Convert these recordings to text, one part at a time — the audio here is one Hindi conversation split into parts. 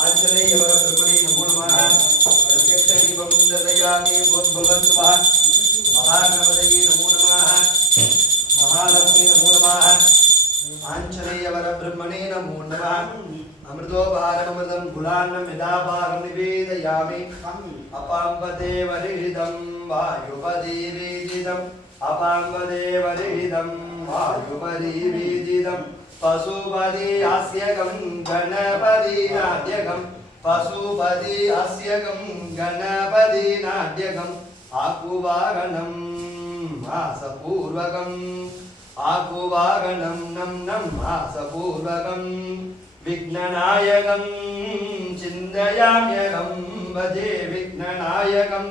आंजनेय ब्रह्मणे नमो नमः प्रत्यक्ष दीपं दर्शयामि भूद्भुवः स्वाहा महागणपतये नमो नमः महालक्ष्मी नमो नमः आंजनेय ब्रह्मणे नमो नमः अमृतोपहारमृतं गुलान्नं यदाभागं निवेदयामि अपाम्बदेवरिहितं वायुपदेवेदितम् अपाम्बदेवरिहितं वायुपदेवेदितं पशुपति अस्यकं गणपति नाट्यकं पशुपति अस्यकं गणपति नाट्यकम् आकुवागणं मासपूर्वकम् आकुवागणं नं नं मासपूर्वकं विघ्ननायकं चिन्तयाम्यहं भजे विघ्ननायकं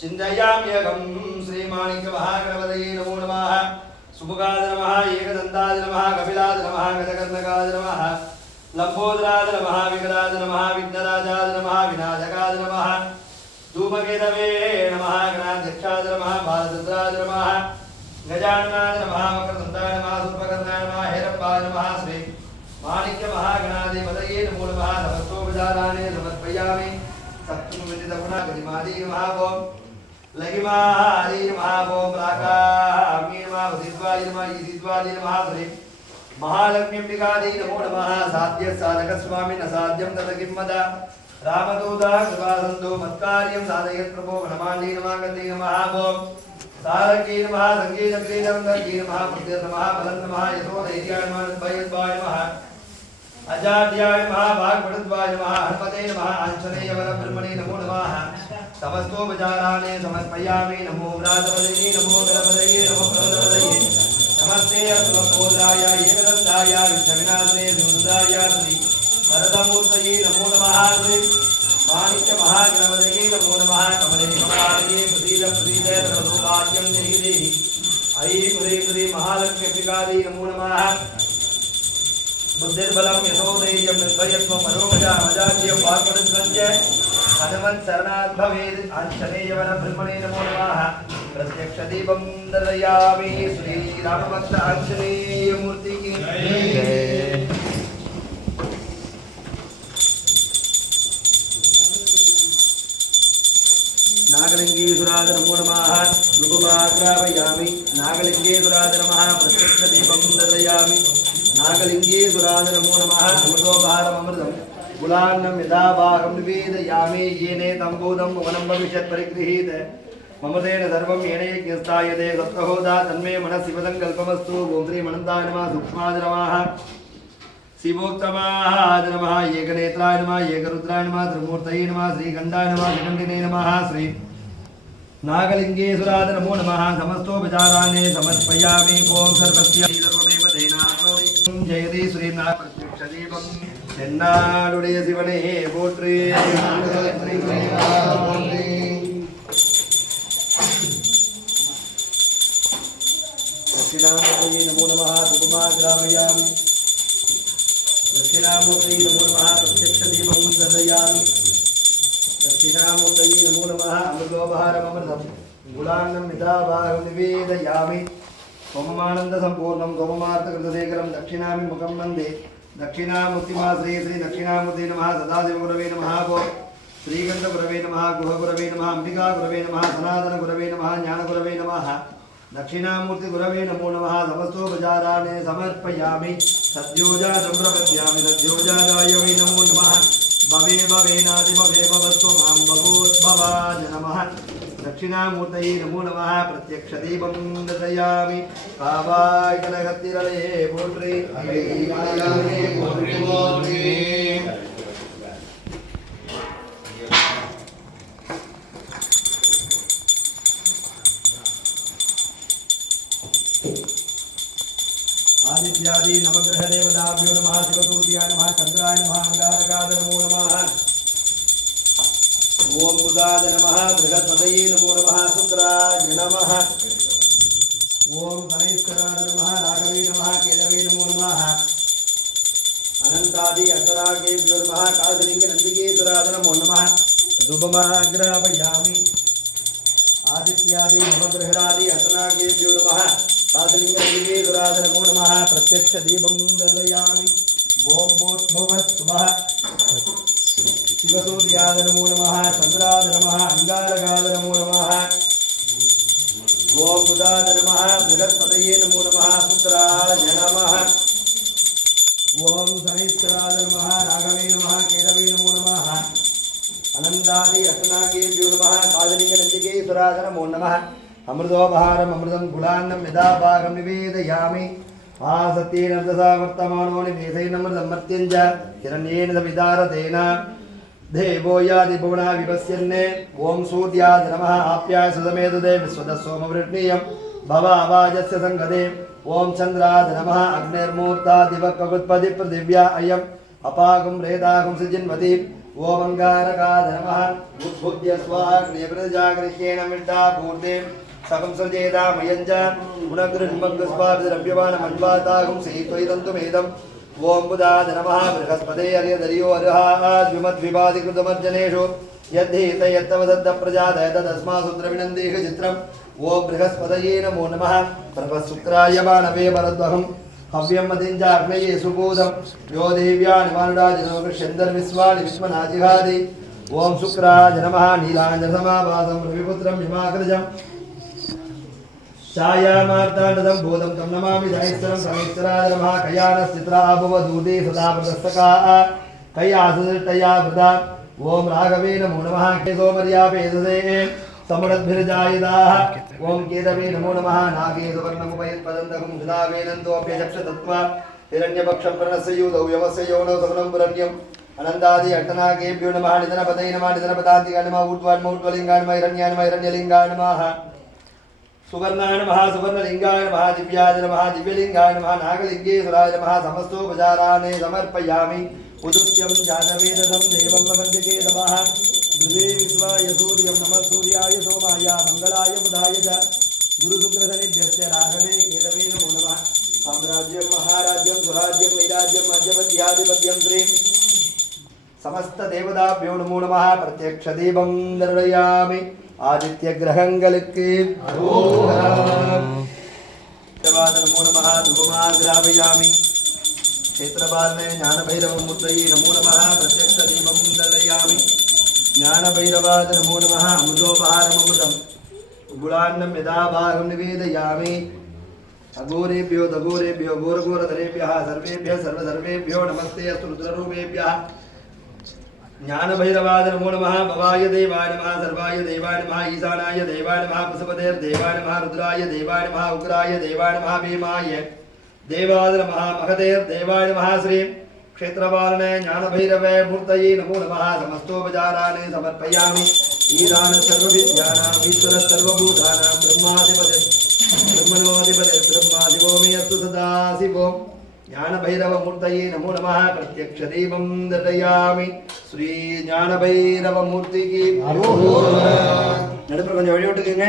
चिन्तयाम्यहं श्रीमाणिक्यमहागणपतये नमो नमः सुमुखाय नमः एकदन्ताय नमः कपिलाय नमः गजकर्णकाय नमः लंबोदराय नमः विकटाय नमः विघ्नराजाय नमः विनायकाय नमः धूमकेतवे नमः गणाध्यक्षाय नमः बालचन्द्राय नमः गजाननाय नमः मकरदन्ताय नमः सूर्पकर्णाय नमः हैरम्बाय नमः श्री माणिक्यमहागणाधिपतये नमो नमः नमस्तोपचाराणि समर्पयामि सप्तमविदितगुणगतिमादी नमः ओं लहिमादी नमः ओं प्राकाम्ये नमः वसिद्वाय नमः ईदिद्वाय नमः श्री महालक्ष्म्यम्बिकायै नमो नमः साध्यसाधकस्वामिन् असाध्यं तत् किं वद रामदूतः कृपासन्तो मत्कार्यं साधयत् प्रभो वनमाली नमः गते नमः ओं सारकी नमः संगीतक्रीडं दर्गी नमः पुत्र नमः बलं नमः यशोधैर्याय नमः भयद्वाय नमः अजाड्याय नमः भागवतद्वाय नमः हनुमते नमः आंजनेय ब्रह्मणे नमो नमः समस्तोपचाराणि समर्पयामि नमो व्रातपदये नमो गणपतये नमो प्रभुपतये नमस्ते अस्तुभोजाय एकदन्ताय विष्णुविनाशने सुन्दराय श्री वरदमूर्तये नमो नमः श्री माणिक्यमहागणपतये नमो नमः कमले कमलालये प्रसीद प्रसीद सर्वसौभाग्यं देहि देहि ऐ कुले महालक्ष्म्यम्बिकायै नमो नमः बुद्धिर्बलं यशोधैर्यं निर्भयत्वं मनोमजामजाड्यं वाक्पटुत्वञ्च हनुमत् शरणात् भवेत् आंजनेय ब्रह्मणे नमो नमः प्रत्यक्षदीपं दर्शयामि श्रीरामभक्त आंजनेय मूर्ति की जय। नागलिंगेश्वराय नमो नमः रुगमाग्रापयामि नागलिंगेश्वराय नमः प्रत्यक्षदीपं दर्शयामि नागलिंगेश्वराय नमो नमः अमृतोपहारमृतं गुलान्नं यदाभागं निवेदयामि येने तम्बूदं भवनं भविष्यत् परिगृहीत मम तेन सर्वं येन यज्ञस्थायते सत्त्वहोदा तन्मे मनसि पदङ्कल्पमस्तु ओं श्रीमनन्ताय नमः सूक्ष्माय नमः शिवोत्तमाय नमः एकनेत्राय नमः एकरुद्राय नमः त्रिमूर्तये नमः श्रीगन्धाय नमः श्रीगण्डिने नमः श्री नागलिंगेश्वराय नमो नमः समस्तोपचाराणि समर्पयामि ओं सर्वस्य सर्वमेव तेनाप्नोति जयति श्रीनाथ प्रत्यक्षदीपं தென்னாடுடைய சிவனே போற்றி दक्षिणामूर्तये नमो नमः धूपमाग्रापयामि दक्षिणामूर्तये नमो नमः प्रत्यक्षदीपं दर्शयामि दक्षिणामूर्तये नमो नमः अमृतोपहारमृतं गुलान्नं यदाभागं निवेदयामि सोममानन्दसम्पूर्णं सोममार्तकृतशेखरं दक्षिणामि मुखं वन्दे दक्षिणामूर्तिमा श्री श्री दक्षिणामूर्ति नमः सदाशिवगुरवे नमः भो श्रीगन्धगुरवे नमः गुहगुरवे नमः अंबिकागुरवे नमः सनातनगुरवे नमः ज्ञानगुरवे नमः दक्षिणामूर्तिगुरवे नमो नमः समस्तोपचाराणि समर्पयामि सद्योजातं प्रपद्यामि सद्योजाताय वै नमो नमः भवे भवेनादिभवे भवस्व मां भगवोद्भवाय नमः दक्षिणामूर्तये नमो नमः प्रत्यक्षदीपं दर्शयामि कावाय कनकत्तिरले पोट्रि आदित्यादि नवग्रह देवताभ्यो नमः शिवसूर्याय नमः चन्द्राय नमः अंगारकाय नमो नमः ओम बुधाय नमः बृहस्पतये नमो नमः शुक्राय नमः ओम गणेश्वराय नमः राघवे नमः केशवे नमो नमः अनंतादि अष्टरागेभ्यो नमः काललिंग नंदिकेश्वराय नमो नमः धूपमाग्रापयामि आदित्यादि नवग्रहादि अष्टरागेभ्यो नमः काललिंग नंदिकेश्वराय नमो नमः प्रत्यक्षदीपं दर्शयामि ओम भूर्भुवः स्वः शिवसूर्याय नमो नमः चंद्राय नमः अंगारकाय नमो नमः ओम बुधाय नमः बृहस्पतये नमो नमः शुक्राय नमः ओम शनिश्चराय नमः राघवे नमः केतवे नमो नमः अनंदादि अस्नागेभ्यो नमः कादलिंगनंदिकेश्वराय नमो नमः अमृतोपहारम् अमृतं गुलान्नं यदा भागं निवेदयामि आसत्येन दशा वर्तमानो निवेशयन्नमृतं मर्त्यञ्च हिरण्येन सविदारतेन देवो यादि भुवना विपश्यन्ने ओम सूर्याय नमः आप्याय सुदमेदुदे विश्वतः सोमवृष्णीयं भवावाजस्य संगदे ओम चंद्राय नमः अग्निर्मूर्ता दिवकगुत्पदि पृथिव्या अयम् अपागुं रेदागुं सृजिन्वति ओम अंगारकाय नमः उद्भुज्य स्वाग्निप्रजागृह्येण मिड्डा पूर्ते सकं सृजेदा मयञ्च गुणगृह्मग्स्वाभिद्रव्यमानमन्वातागुं सेत्वैदन्तुमेदम् ओम बुधाय नमः बृहस्पते अर्यदर्यो अर्हाद्विमद्विवादिकृतमर्जनेषु यद्धीत यत्तवदद्ध प्रजातय तदस्मासूत्रविनन्देह चित्रम् ओम बृहस्पतये नमो नमः प्रभसूत्राय मानवे परद्वहम् हव्यं मदिञ्जाग्नये सुबोधं यो देव्यानि मानुराजनो कृष्यन्दर्विश्वानि विश्वनाजिहादि ओम शुक्राय नमः नीलाञ्जनसमाभासं रविपुत्रं हिमाग्रजम् छायामार्ताण्डदं बोधं तं नमामि धनेश्वरं समेश्वराय नमः कयानस्चित्राभवदूते सदा प्रदस्तका कयासृष्टया वृदा ओम राघवे नमो नमः केशोमर्यापेदसे समुद्भिर्जायिदाः ओम केतवे नमो नमः नागे सुवर्णमुपयत्पदन्तकं सुधावेनन्दोऽप्यचक्षतत्वा हिरण्यपक्षं प्रणस्य यूतौ यमस्य योनौ सगुणं पुरण्यम् अनन्दादि अट्टनागेभ्यो नमः निधनपतये नमः निधनपदान्तिकाय नमः ऊर्ध्वान्मौर्ध्वलिङ्गाय नमः हिरण्याय नमः हिरण्यलिङ्गाय नमः सुवर्णाय नमः सुवर्णलिङ्गाय नमः दिव्याय नमः दिव्यलिङ्गाय नमः नागलिङ्गेश्वराय नमः समस्तोपचाराणि समर्पयामि उदुत्यं जानवेदं देवं मगन्धिके नमः ध्रुवे विश्वाय सूर्यं नमः सूर्याय सोमाय मङ्गलाय बुधाय च गुरुशुक्रशनिभ्यश्च राघवे केतवे नमो नमः साम्राज्यं महाराज्यं स्वराज्यं वैराज्यं राज्यपद्याधिपत्यं श्री समस्तदेवताभ्यो नमो नमः प्रत्यक्षदीपं दर्शयामि आदित्यग्रहங்களுக்கு नमो नमः धूपमाग्रापयामि क्षेत्रपालने ज्ञानभैरवमूर्तये नमो नमः प्रत्यक्षदीपं दर्शयामि ज्ञानभैरवाय नमो नमः अमृतोपहारममृतं गुलान्नं यदा भागं निवेदयामि अघोरेभ्यो दघोरेभ्यो घोरघोरधरेभ्यः सर्वेभ्यः सर्वसर्वेभ्यो नमस्ते अस्तु रुद्ररूपेभ्यः ज्ञानभैरवाय नमो नमः भवाय देवाय नमः सर्वाय देवाय नमः ईशानाय देवाय नमः पशुपतेर्देवाय नमः रुद्राय देवाय नमः उग्राय देवाय नमः भीमाय देवाय नमः महतेर्देवाय नमः श्री क्षेत्रपालने ज्ञानभैरवे मूर्तये नमो नमः समस्तोपचाराणि समर्पयामि ईशान सर्वविद्यानां ईश्वर सर्वभूतानां ब्रह्मणोऽधिपतिः ब्रह्मादिवो मे अस्तु सदा शिवो ज्ञानभैरवमूर्तये नमो नमः प्रत्यक्षदीपं दर्शयामि श्री ज्ञानभैरवमूर्तिக்கு நடுப்புற கொஞ்சம் வழி விட்டுக்குங்க